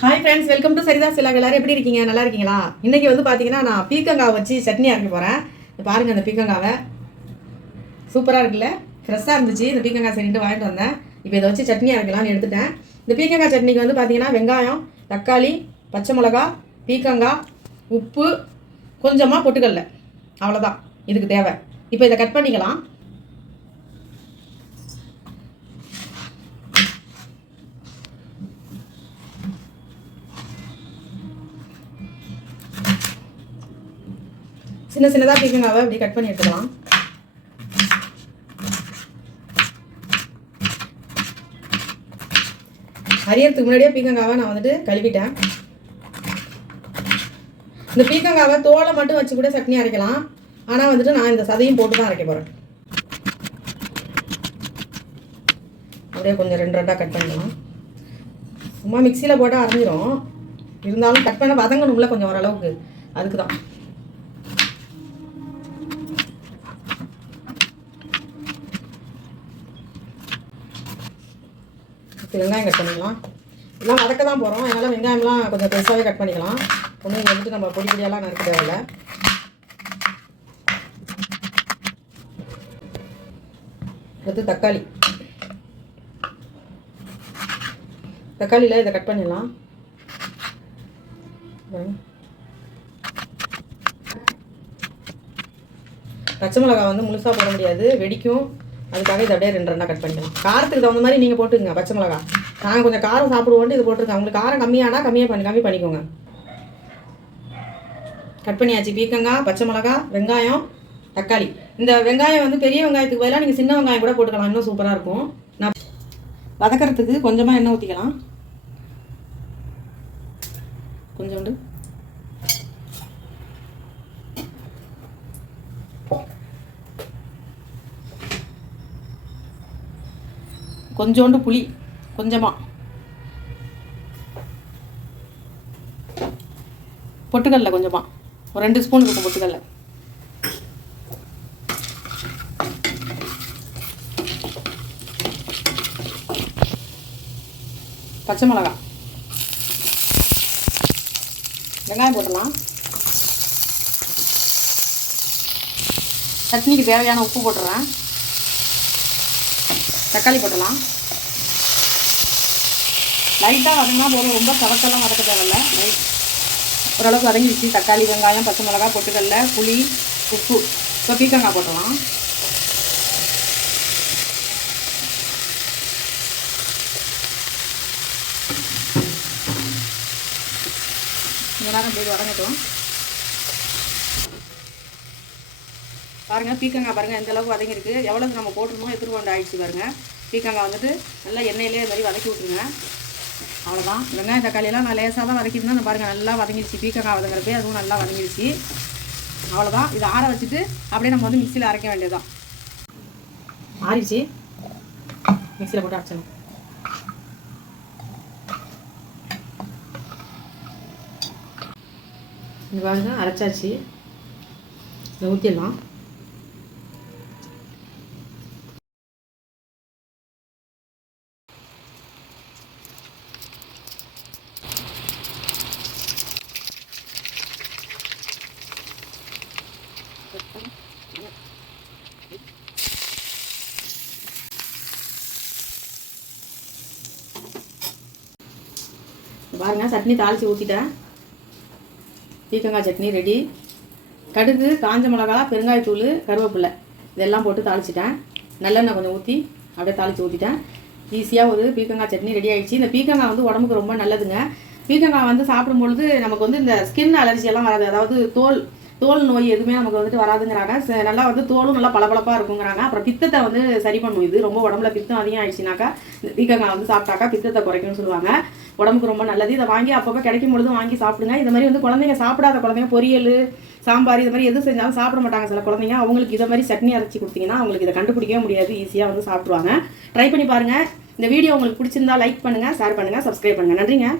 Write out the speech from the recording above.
Hi friends welcome to Saritha சிலாக் எல்லாரும் எப்படி இருக்கீங்க? நல்லா இருக்கீங்களா? இன்னைக்கு வந்து பார்த்தீங்கன்னா நான் பீக்கங்காய் வச்சு சட்னி அரைக்க போகிறேன் பாருங்கள் அந்த பீக்கங்காவை. சூப்பராக இருக்குல்ல? ஃப்ரெஷ்ஷாக இருந்துச்சு. இந்த பீக்கங்காய் சரின்ட்டு வாங்கிட்டு வந்தேன். இப்போ இதை வச்சு சட்னி அரைக்கலாம்னு எடுத்துட்டேன். இந்த பீக்கங்காய் சட்னிக்கு வந்து பார்த்தீங்கன்னா வெங்காயம் தக்காளி பச்சை மிளகா பீக்கங்காய் உப்பு கொஞ்சமாக பொட்டுக்கடல. அவ்வளோதான் இதுக்கு தேவை. இப்போ இதை கட் பண்ணிக்கலாம். சின்ன சின்னதாக பீக்கங்காவை இப்படி கட் பண்ணி எடுத்துக்கலாம். அரியறதுக்கு முன்னாடியே பீக்கங்காவை நான் வந்துட்டு கழுவிட்டேன். இந்த பீக்கங்காவை தோலை மட்டும் வச்சு கூட சட்னி அரைக்கலாம். ஆனால் வந்துட்டு நான் இந்த சதையும் போட்டு தான் அரைக்க போகிறேன் அப்படியே கொஞ்சம் ரெண்டு ரெண்டாக கட் பண்ணிக்கலாம். சும்மா மிக்சியில் போட்டால் அரைஞ்சிரும். இருந்தாலும் கட் பண்ண வதங்கணும்ல கொஞ்சம் ஓரளவுக்கு. அதுக்கு தான் வெங்காயம் கட் பண்ணிக்கலாம். எல்லாம் வதக்க தான் போகிறோம் அதனால் வெங்காயம்லாம் கொஞ்சம் பெருசாகவே கட் பண்ணிக்கலாம். ஒன்றும் இங்கே வந்துட்டு நம்ம பொடி பொடியெல்லாம் நறுக்க தேவையில்ல அடுத்து தக்காளி. தக்காளியில் இதை கட் பண்ணிடலாம். பச்சை மிளகாய் வந்து முழுசாக போட முடியாது. வெடிக்கும். அதுக்காக இதை அப்படியே ரெண்டு ரெண்டாக கட் பண்ணிக்கலாம். காரத்துக்கு தகுந்த மாதிரி நீங்கள் போட்டுக்கங்க பச்சை மிளகா. நாங்கள் கொஞ்சம் காரம் சாப்பிடுவோன்ட்டு இது போட்டிருக்கேன் உங்களுக்கு காரம் கம்மியானா கம்மியாக பண்ணி கம்மி பண்ணிக்கோங்க. கட் பண்ணியாச்சு. பீக்கங்காய் பச்சை மிளகா வெங்காயம் தக்காளி. இந்த வெங்காயம் வந்து பெரிய வெங்காயத்துக்கு பதிலாக நீங்கள் சின்ன வெங்காயம் கூட போட்டுக்கலாம். இன்னும் சூப்பராக இருக்கும். நான் வதக்கிறதுக்கு கொஞ்சமாக எண்ணெய் ஊற்றிக்கலாம் கொஞ்சோண்டு கொஞ்சோண்டு புளி கொஞ்சமாக பொட்டுக்கடல கொஞ்சமாக ஒரு ரெண்டு ஸ்பூன் இருக்கும் பொட்டுக்கடல. பச்சை மிளகா. வெங்காயம் போட்டலாம் சட்னிக்கு தேவையான உப்பு போட்டுறேன். தக்காளி போட்டலாம். லைட்டாக வதங்கினா போதும். ரொம்ப சவக்கெல்லாம் வதக்க தேவையில்ல. லைட். ஓரளவுக்கு வதங்கிடுச்சு தக்காளி வெங்காயம் பச்சை மிளகா பொட்டுக்கடல புளி உப்பு. இப்போ பீக்கங்காய் போட்டலாம். இந்த நேரம் போய் வதங்கட்டும். பாருங்கள் பீக்கங்காய் பாருங்கள் எந்த அளவுக்கு வதங்கிருக்கு எவ்வளோக்கு நம்ம போட்டுருமோ எதிர் கொண்டு ஆயிடுச்சு பாருங்கள் பீக்கங்காய் வந்துட்டு நல்லா எண்ணெயிலே இது மாதிரி வதக்கி விட்ருங்க அவ்வளோதான் வெங்காயம் தக்காளியெல்லாம் நான் லேசாக தான் வதக்கிருந்தேன் பாருங்கள் நல்லா வதங்கிடுச்சு பீக்கங்காய் வதங்குறப்பே அதுவும் நல்லா வதங்கிடுச்சு அவ்வளோதான் இதை ஆற வச்சுட்டு அப்படியே நம்ம வந்து மிக்சியில் அரைக்க வேண்டியதுதான். ஆறிடுச்சு. மிக்சியில் போட்டு அரைச்சிடணும். இது பாருங்க அரைச்சாச்சு. இதை ஊற்றிடலாம் பாருங்க சட்னி தாளித்து ஊற்றிட்டேன் பீக்கங்காய் சட்னி ரெடி கடுகு காஞ்ச மிளகா பெருங்காயத்தூள் கருவேப்பிலை. இதெல்லாம் போட்டு தாளிச்சிட்டேன். நல்லெண்ணெய் கொஞ்சம் ஊற்றி அப்படியே தாளித்து ஊற்றிட்டேன் ஈஸியாக ஒரு பீக்கங்காய் சட்னி ரெடி ஆகிடுச்சு இந்த பீக்கங்காய் வந்து உடம்புக்கு ரொம்ப நல்லதுங்க. பீக்கங்காய் வந்து சாப்பிடும் பொழுது நமக்கு வந்து இந்த ஸ்கின் அலர்ஜி எல்லாம் வராது. அதாவது தோல் தோல் நோய் எதுவுமே நமக்கு வந்துட்டு வராதுங்கிறாங்க. நல்லா வந்து தோலும் நல்லா பளபளப்பாக இருக்குங்கிறாங்க. அப்புறம் பித்தத்தை வந்து சரி பண்ணும். இது ரொம்ப உடம்புல பித்தம் அதிகம் ஆயிடுச்சுனாக்கா இந்த பீக்கங்காய் வந்து சாப்பிட்டாக்கா பித்தத்தை குறைக்கும்னு சொல்லுவாங்க. உடம்புக்கு ரொம்ப நல்லது. இதை வாங்கி அப்பப்போ கிடைக்கும் பொழுது வாங்கி சாப்பிடுங்க. இந்த மாதிரி வந்து குழந்தைங்க சாப்பிடாத குழந்தைங்க பொரியல் சாம்பார் இது மாதிரி எது செஞ்சாலும் சாப்பிட மாட்டாங்க சில குழந்தைங்க. அவங்களுக்கு இதை மாதிரி சட்னி அரைச்சி கொடுத்தீங்கன்னா அவங்களுக்கு இதை கண்டுபிடிக்கவே முடியாது. ஈஸியாக வந்து சாப்பிடுவாங்க ட்ரை பண்ணி பாருங்கள் இந்த வீடியோ உங்களுக்கு பிடிச்சிருந்தா லைக் பண்ணுங்கள் ஷேர் பண்ணுங்கள் சப்ஸ்கிரைப் பண்ணுங்க. நன்றிங்க.